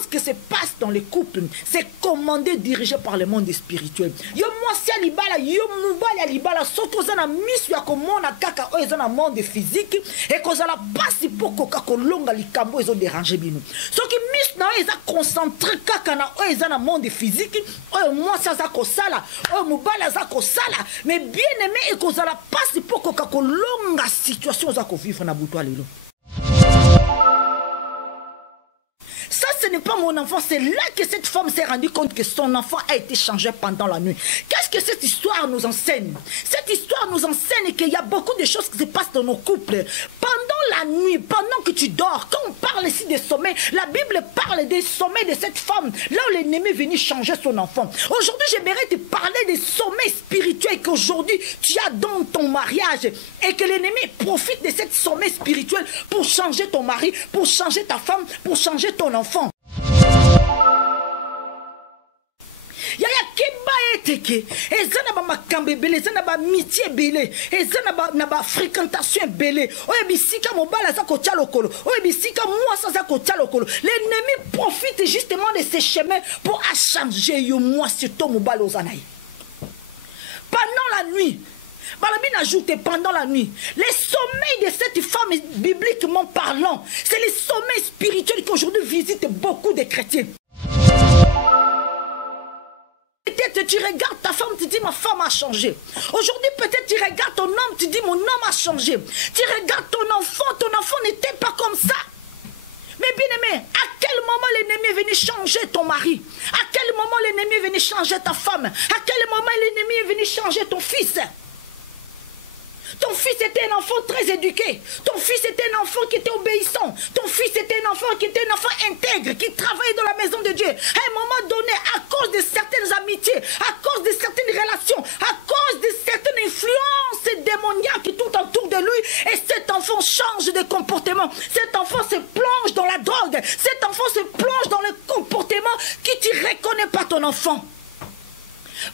choses qui se passent dans les couples, c'est commandé, dirigé par le monde spirituel. Yo mwasi alibala, yo mubali alibala, soto zana misu ya komona kaka o ezana monde physique et kozala pasi poko kako longa likambo ezo déranger bino. Soki misu na eza concentré kaka na o ezana monde physique, o mwasi aza kosala, o mubali aza kosala, mais bien aimé et kozala pasi poko kako longa situation za ko vivre na buto lelo. Ça, ce n'est pas mon enfant. C'est là que cette femme s'est rendue compte que son enfant a été changé pendant la nuit. Qu'est-ce que cette histoire nous enseigne? Cette histoire nous enseigne qu'il y a beaucoup de choses qui se passent dans nos couples. Pendant la nuit, pendant que tu dors, quand on parle ici des sommeils, la Bible parle des sommeils de cette femme, là où l'ennemi est venu changer son enfant. Aujourd'hui, j'aimerais te parler des sommeils spirituels qu'aujourd'hui tu as dans ton mariage et que l'ennemi profite de cette sommeil spirituel pour changer ton mari, pour changer ta femme, pour changer ton enfant. Yaya keba eteke ezana ba makambe belé ezana ba mitié belé ezana ba fréquentation belé oye bisika mobala za ko tialokolo oye bisika moi za ko tialokolo. L'ennemi profite justement de ces chemins pour changer yo moi sur ton mobala ozanaï pendant la nuit. Balabine ajoute pendant la nuit. Les sommeils de cette femme, bibliquement parlant, c'est les sommeils spirituels qu'aujourd'hui visitent beaucoup de chrétiens. Peut-être tu regardes ta femme, tu dis ma femme a changé. Aujourd'hui, peut-être tu regardes ton homme, tu dis mon homme a changé. Tu regardes ton enfant n'était pas comme ça. Mais bien aimé, à quel moment l'ennemi est venu changer ton mari? À quel moment l'ennemi est venu changer ta femme? À quel moment l'ennemi est venu changer ton fils? Ton fils était un enfant très éduqué. Ton fils était un enfant qui était obéissant. Ton fils était un enfant qui était un enfant intègre, qui travaillait dans la maison de Dieu. À un moment donné, à cause de certaines amitiés, à cause de certaines relations, à cause de certaines influences démoniaques tout autour de lui, et cet enfant change de comportement. Cet enfant se plonge dans la drogue. Cet enfant se plonge dans le comportement qui tu ne reconnais pas ton enfant.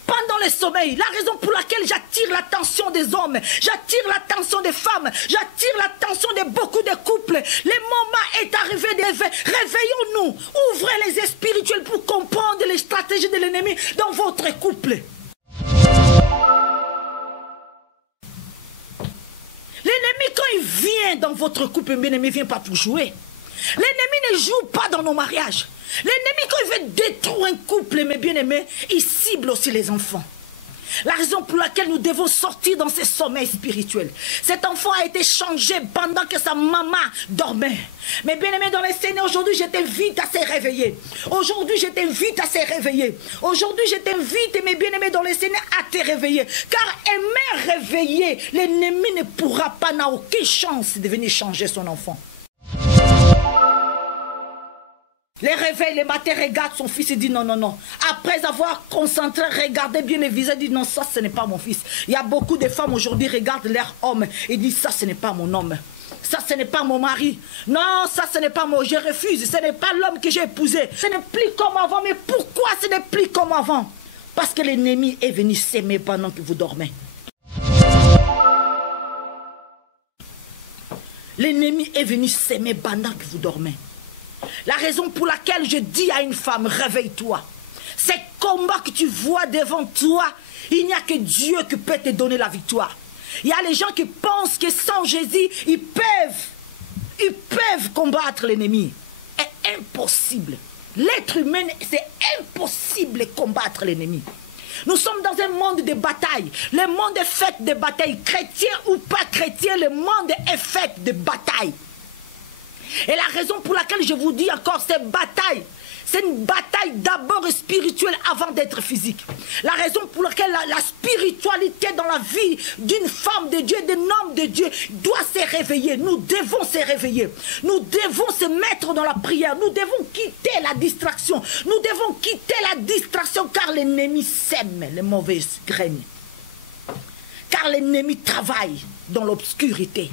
Pendant le sommeil, la raison pour laquelle j'attire l'attention des hommes, j'attire l'attention des femmes, j'attire l'attention de beaucoup de couples. Le moment est arrivé de réveillons-nous, ouvrez les yeux spirituels pour comprendre les stratégies de l'ennemi dans votre couple. L'ennemi, quand il vient dans votre couple, l'ennemi ne vient pas pour jouer. L'ennemi ne joue pas dans nos mariages. L'ennemi, quand il veut détruire un couple, mes bien-aimés, il cible aussi les enfants. La raison pour laquelle nous devons sortir dans ces sommeils spirituels. Cet enfant a été changé pendant que sa maman dormait. Mais bien-aimés dans les Seigneur, aujourd'hui, je t'invite à se réveiller. Aujourd'hui, je t'invite à se réveiller. Aujourd'hui, je t'invite, mes bien-aimés dans les Seigneur, à te réveiller. Car aimer réveiller, l'ennemi ne pourra pas, n'a aucune chance de venir changer son enfant. Les réveils, les matins, regarde son fils et dit non, non, non. Après avoir concentré, regardé bien les visages, dit non, ça ce n'est pas mon fils. Il y a beaucoup de femmes aujourd'hui, regardent leur homme et disent ça ce n'est pas mon homme. Ça ce n'est pas mon mari. Non, ça ce n'est pas moi, je refuse. Ce n'est pas l'homme que j'ai épousé. Ce n'est plus comme avant. Mais pourquoi ce n'est plus comme avant? Parce que l'ennemi est venu s'aimer pendant que vous dormez. L'ennemi est venu s'aimer pendant que vous dormez. La raison pour laquelle je dis à une femme, réveille-toi. Ces combats que tu vois devant toi, il n'y a que Dieu qui peut te donner la victoire. Il y a les gens qui pensent que sans Jésus, ils peuvent combattre l'ennemi. C'est impossible. L'être humain, c'est impossible de combattre l'ennemi. Nous sommes dans un monde de bataille. Le monde est fait de bataille. Chrétien ou pas chrétien, le monde est fait de bataille. Et la raison pour laquelle je vous dis encore, cette bataille, c'est une bataille d'abord spirituelle avant d'être physique. La raison pour laquelle la spiritualité dans la vie d'une femme de Dieu, d'un homme de Dieu, doit se réveiller. Nous devons se réveiller. Nous devons se mettre dans la prière. Nous devons quitter la distraction. Nous devons quitter la distraction car l'ennemi sème les mauvaises graines. Car l'ennemi travaille dans l'obscurité.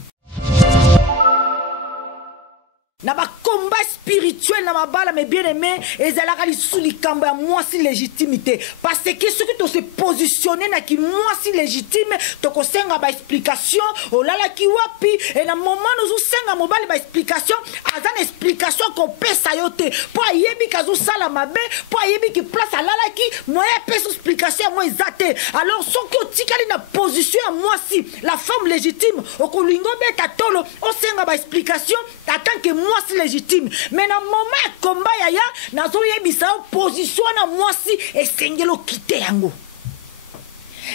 na ba combat spirituel na mabala mais bien aimé ezalaka lisusu likambo ya mwasi légitimité parce que soki to se positionner na ki mwasi légitime tokosenga ba explication olalaki wapi et na moment ozosenga mobali ba explication aza na explication kopesa yo te po ayebi kazosala mabe po ayebi ki place alalaki moya pesa explication mo eza te alors soki otikali na position ya mwasi la femme légitime okolingo beta tolo osenga ba explication tant que mwasi légitime mais na moment ya komba yaya nazoyebisa position na mwasi esengelo kite yango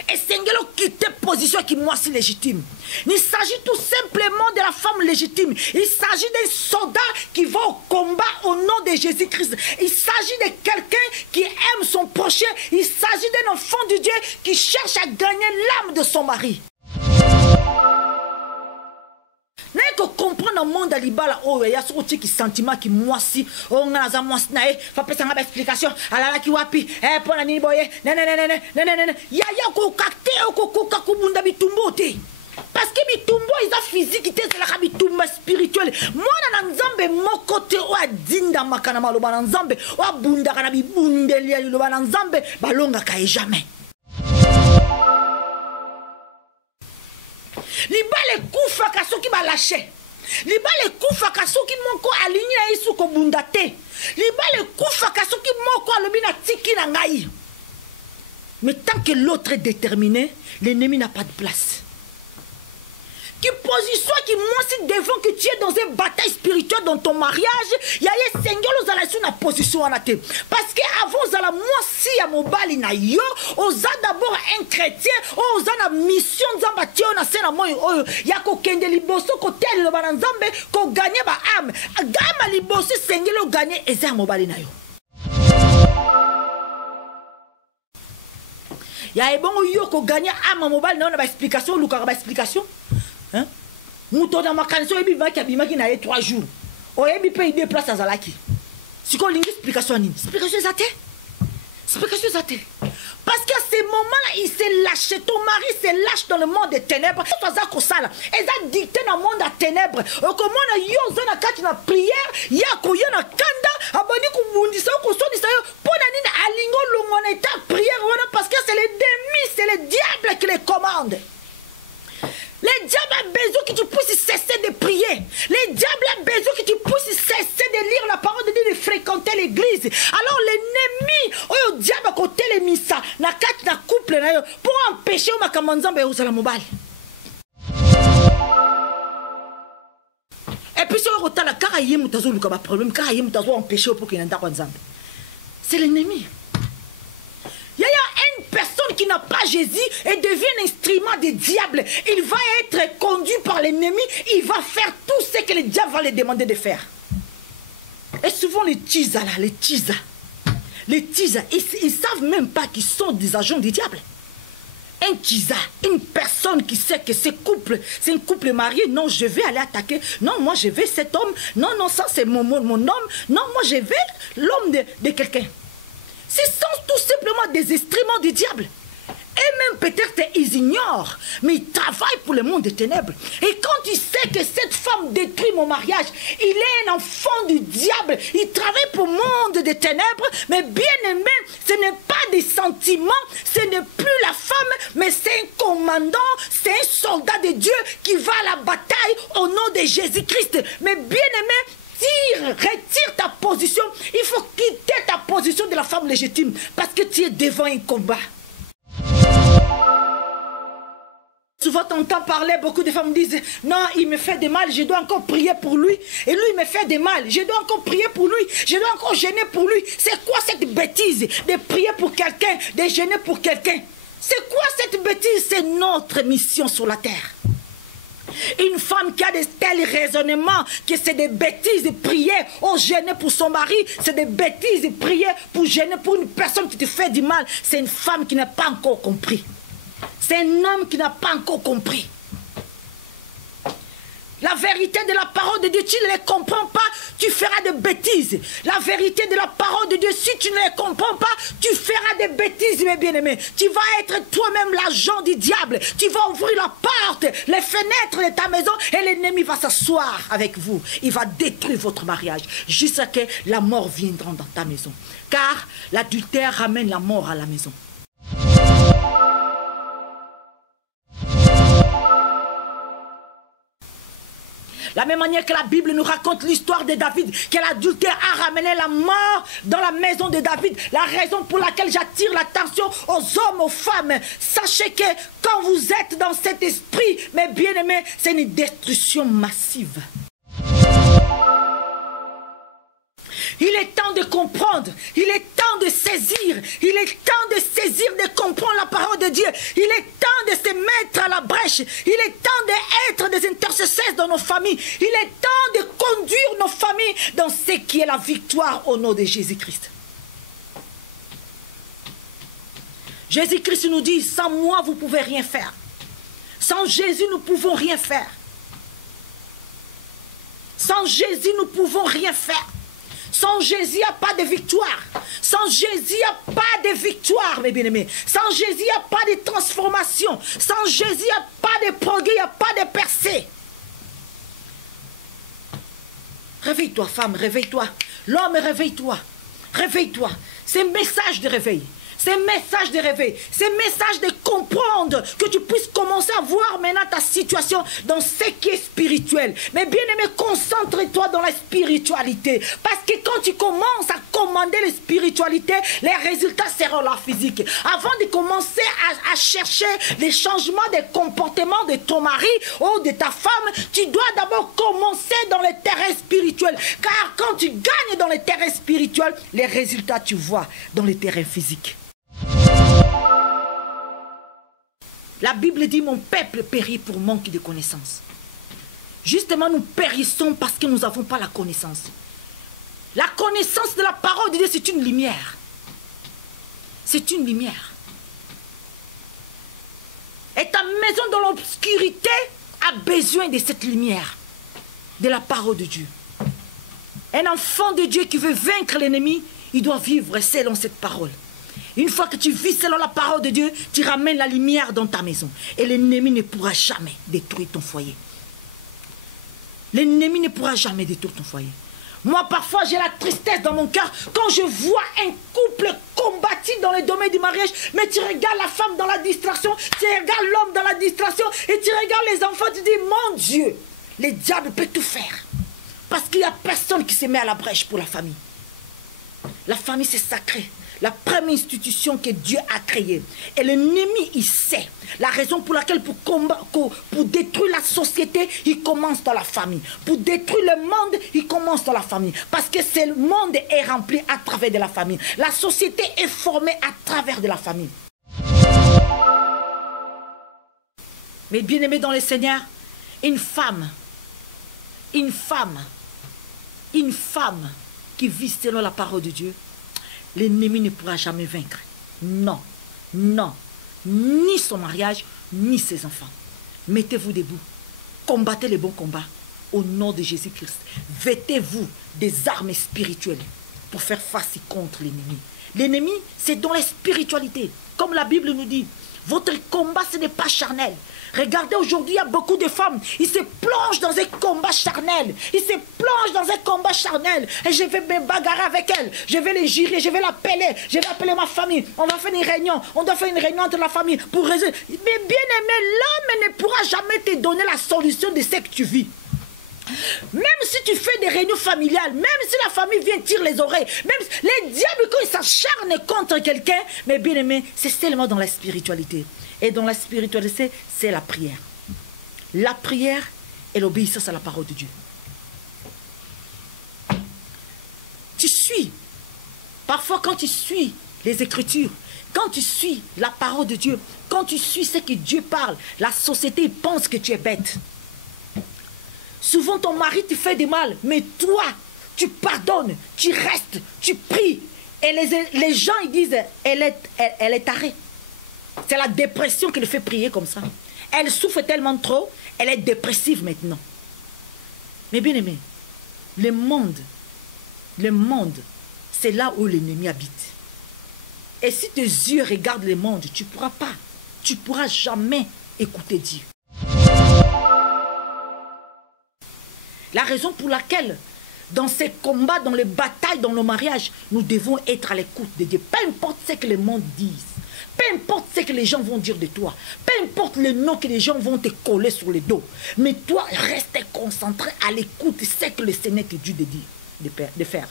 esengelo kite position qui mwasi légitime. Il s'agit tout simplement de la femme légitime. Il s'agit d'un soldat qui va au combat au nom de Jésus-Christ. Il s'agit de quelqu'un qui aime son prochain. Il s'agit d'un enfant de Dieu qui cherche à gagner l'âme de son mari. N'est que comprendre le monde à l'ibala, oh, il y a ce qui sentiment qui moisi, oh, on a moisi, faut pas s'en explication, ala qui wapi, pour la ni boye, non, ya ko kakte, ko kakubunda bitumbote. Parce que bitumbo ils a physique, ils ont la bitumba spirituel. Moi na nzambe mon côté o adinda makana maloba na nzambe, o abunda kana bibundelia loba na nzambe, balonga ka jamais. Libale kufa kasoki ba lâché. Libale kufa kasoki moko aligné na isu ko bundate. Libale kufa kasoki moko alobi na tiki na ngai. Mais tant que l'autre est déterminé, l'ennemi n'a pas de place. Qui position qui moi devant que tu es dans une bataille spirituelle dans ton mariage, il y a un Seigneur aux alations na position en athée. Parce que avant la moi si à mobali na yo, osa d'abord un chrétien, osa na mission nzambati on a sena moi oyo ya ko kende liboso ko tel le banzambe ko gagner ba âme. Gama liboso Seigneur o gagner eza mobali na yo. Ya e bon yo ko gagner âme mobali na ba explication luka ba explication. Hein? Mouton dans ma canson et bien qui a na 3 jours. O ebi pe ide place à Zalaki. Si qu'on lingue explication ni. Explication zate. Explication zate. Parce qu'à ce moment-là, il s'est lâché. Ton mari s'est lâché dans le monde des ténèbres. Et ça dicté dans le monde des ténèbres. Comment on a yo zana kati na prière, ya ko yo na kanda, abani ku bundisa ko sonisa yo. Pona nini alingo longona ta prière parce que c'est les démons, c'est le diable qui les commande. Les diables ont besoin que tu puisses cesser de prier. Les diables ont besoin que tu puisses cesser de lire la parole de Dieu, de fréquenter l'église. Alors l'ennemi, au diable à côté les missa, na kat na couple pour empêcher au makamanzambe au salamobal. Et puis sur le la carayem ou tazo luka ba problème, carayem tazo empêcher pour qu'il n'ait pas nzambe. C'est l'ennemi. Il y a une personne qui n'a pas Jésus et devient un instrument du diable. Il va être conduit par l'ennemi. Il va faire tout ce que le diable va lui demander de faire. Et souvent les tisa là, les tisa, ils ne savent même pas qu'ils sont des agents du diable. Un tisa, une personne qui sait que c'est un couple marié. Non, je vais aller attaquer. Non, moi je vais cet homme. Non, ça c'est mon homme. Non, moi je vais l'homme de quelqu'un. Ce sont tout simplement des instruments du diable. Et même peut-être ils ignorent, mais ils travaillent pour le monde des ténèbres. Et quand il sait que cette femme détruit mon mariage, il est un enfant du diable, il travaille pour le monde des ténèbres, mais bien aimé, ce n'est pas des sentiments, ce n'est plus la femme, mais c'est un commandant, c'est un soldat de Dieu qui va à la bataille au nom de Jésus-Christ. Mais bien aimé, retire ta position. Il faut quitter ta position de la femme légitime parce que tu es devant un combat. Souvent, tu entends parler, beaucoup de femmes disent non, il me fait de mal, je dois encore prier pour lui. Et lui, il me fait de mal, je dois encore prier pour lui, je dois encore gêner pour lui. C'est quoi cette bêtise de prier pour quelqu'un, de gêner pour quelqu'un? C'est quoi cette bêtise? C'est notre mission sur la terre. Une femme qui a de tels raisonnements que c'est des bêtises de prier ou gêner pour son mari, c'est des bêtises de prier pour gêner pour une personne qui te fait du mal. C'est une femme qui n'a pas encore compris. C'est un homme qui n'a pas encore compris. La vérité de la parole de Dieu, tu ne les comprends pas, tu feras des bêtises. La vérité de la parole de Dieu, si tu ne les comprends pas, tu feras des bêtises, mes bien-aimés. Tu vas être toi-même l'agent du diable. Tu vas ouvrir la porte, les fenêtres de ta maison et l'ennemi va s'asseoir avec vous. Il va détruire votre mariage jusqu'à ce que la mort viendra dans ta maison. Car l'adultère ramène la mort à la maison. La même manière que la Bible nous raconte l'histoire de David, que l'adultère a ramené la mort dans la maison de David. La raison pour laquelle j'attire l'attention aux hommes, aux femmes. Sachez que quand vous êtes dans cet esprit, mes bien-aimés, c'est une destruction massive. Il est temps de comprendre, il est temps de saisir, il est temps de saisir, de comprendre la parole de Dieu. Il est temps de se mettre à la brèche, il est temps d'être des intercesseurs dans nos familles. Il est temps de conduire nos familles dans ce qui est la victoire au nom de Jésus-Christ. Jésus-Christ nous dit, sans moi vous ne pouvez rien faire. Sans Jésus nous ne pouvons rien faire. Sans Jésus nous ne pouvons rien faire. Sans Jésus, il n'y a pas de victoire. Sans Jésus, il n'y a pas de victoire, mes bien-aimés. Sans Jésus, il n'y a pas de transformation. Sans Jésus, il n'y a pas de progrès, il n'y a pas de percée. Réveille-toi, femme, réveille-toi. L'homme, réveille-toi. Réveille-toi. C'est un message de réveil. C'est un message de réveil. C'est un message de comprendre que tu puisses commencer à voir maintenant ta situation dans ce qui est spirituel. Mais bien aimé, concentre-toi dans la spiritualité. Parce que quand tu commences à commander la spiritualité, les résultats seront là physiques. Avant de commencer à chercher les changements de comportement de ton mari ou de ta femme, tu dois d'abord commencer dans le terrain spirituel. Car quand tu gagnes dans le terrain spirituel, les résultats tu vois dans le terrain physique. La Bible dit, mon peuple périt pour manque de connaissance. Justement, nous périssons parce que nous n'avons pas la connaissance. La connaissance de la parole de Dieu, c'est une lumière. C'est une lumière. Et ta maison dans l'obscurité a besoin de cette lumière, de la parole de Dieu. Un enfant de Dieu qui veut vaincre l'ennemi, il doit vivre selon cette parole. Une fois que tu vis selon la parole de Dieu, tu ramènes la lumière dans ta maison. Et l'ennemi ne pourra jamais détruire ton foyer. L'ennemi ne pourra jamais détruire ton foyer. Moi, parfois, j'ai la tristesse dans mon cœur quand je vois un couple combattu dans le domaine du mariage. Mais tu regardes la femme dans la distraction, tu regardes l'homme dans la distraction et tu regardes les enfants, tu dis, mon Dieu, le diable peut tout faire. Parce qu'il n'y a personne qui se met à la brèche pour la famille. La famille, c'est sacré. La première institution que Dieu a créée. Et l'ennemi, il sait. La raison pour laquelle pour détruire la société, il commence dans la famille. Pour détruire le monde, il commence dans la famille. Parce que le monde est rempli à travers de la famille. La société est formée à travers de la famille. Mais bien aimé dans le Seigneur, une femme qui vit selon la parole de Dieu, l'ennemi ne pourra jamais vaincre. Non, non, ni son mariage, ni ses enfants. Mettez-vous debout, combattez le bon combat au nom de Jésus-Christ. Vêtez-vous des armes spirituelles pour faire face contre l'ennemi. L'ennemi, c'est dans la spiritualité. Comme la Bible nous dit, votre combat, ce n'est pas charnel. Regardez, aujourd'hui, il y a beaucoup de femmes, ils se plongent dans un combat charnel. Ils se plongent dans un combat charnel. Et je vais me bagarrer avec elle. Je vais les jurer, je vais l'appeler. Je vais appeler ma famille. On va faire une réunion. On doit faire une réunion entre la famille pour résoudre. Mais bien aimé, l'homme ne pourra jamais te donner la solution de ce que tu vis. Même si tu fais des réunions familiales, même si la famille vient tirer les oreilles, même si les diables quand ils s'acharnent contre quelqu'un, mais bien aimé, c'est seulement dans la spiritualité. Et dans la spiritualité, c'est la prière. La prière et l'obéissance à la parole de Dieu. Tu suis. Parfois quand tu suis les Écritures, quand tu suis la parole de Dieu, quand tu suis ce que Dieu parle, la société pense que tu es bête. Souvent ton mari te fait du mal, mais toi, tu pardonnes, tu restes, tu pries. Et les gens ils disent, elle est tarée. C'est la dépression qui le fait prier comme ça. Elle souffre tellement trop, elle est dépressive maintenant. Mais bien aimé, le monde, c'est là où l'ennemi habite. Et si tes yeux regardent le monde, tu ne pourras jamais écouter Dieu. La raison pour laquelle, dans ces combats, dans les batailles, dans nos mariages, nous devons être à l'écoute de Dieu. Peu importe ce que le monde dise, peu importe ce que les gens vont dire de toi, peu importe le nom que les gens vont te coller sur le dos, mais toi, reste concentré à l'écoute de ce que le Seigneur te dit de faire.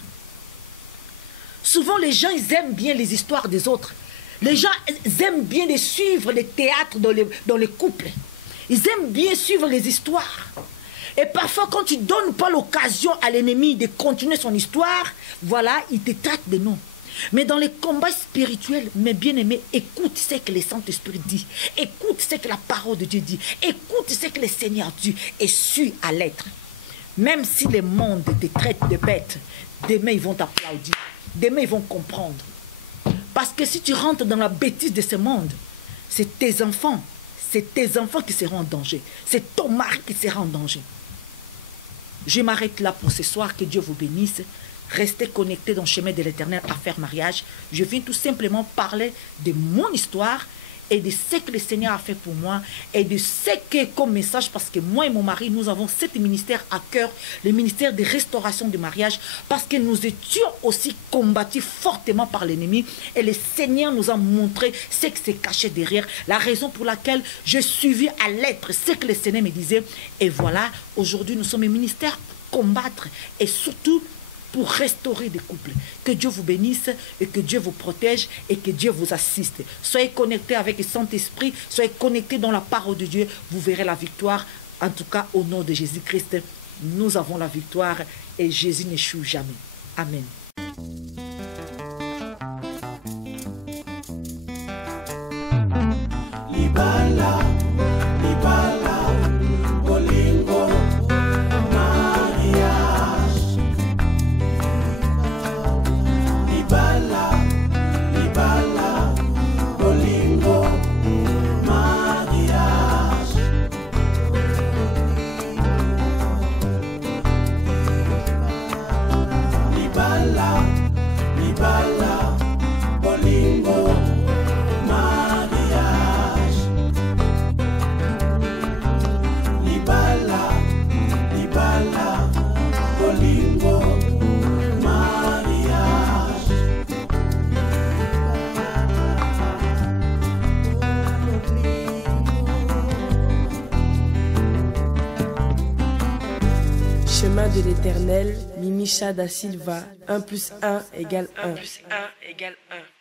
Souvent, les gens, ils aiment bien les histoires des autres. Les gens ils aiment bien de suivre les théâtres dans les couples. Ils aiment bien suivre les histoires. Et parfois, quand tu ne donnes pas l'occasion à l'ennemi de continuer son histoire, voilà, il te traite de nom. Mais dans les combats spirituels, mes bien-aimés, écoute ce que le Saint-Esprit dit. Écoute ce que la parole de Dieu dit. Écoute ce que le Seigneur dit et suis à l'être. Même si le monde te traite de bête, demain ils vont t'applaudir. Demain ils vont comprendre. Parce que si tu rentres dans la bêtise de ce monde, c'est tes enfants qui seront en danger. C'est ton mari qui sera en danger. Je m'arrête là pour ce soir. Que Dieu vous bénisse. Restez connectés dans le chemin de l'Éternel à faire mariage. Je viens tout simplement parler de mon histoire et de ce que le Seigneur a fait pour moi et de ce que comme message, parce que moi et mon mari, nous avons cet ministère à cœur, le ministère de restauration du mariage, parce que nous étions aussi combattus fortement par l'ennemi et le Seigneur nous a montré ce qui s'est caché derrière, la raison pour laquelle je suivis à l'être ce que le Seigneur me disait. Et voilà, aujourd'hui nous sommes un ministère pour combattre et surtout pour restaurer des couples. Que Dieu vous bénisse et que Dieu vous protège et que Dieu vous assiste. Soyez connectés avec le Saint-Esprit, soyez connectés dans la parole de Dieu, vous verrez la victoire. En tout cas, au nom de Jésus-Christ, nous avons la victoire et Jésus n'échoue jamais. Amen. Libala, Libala, Bolingo, mariage. Libala, Libala, Bolingo, mariage. Libala, Libala, Bolingo, mariage. Libala, Libala, Bolingo, mariage. Chemin de l'Éternel, Mimicha da Silva, 1 + 1 = 1. 1 + 1 = 1.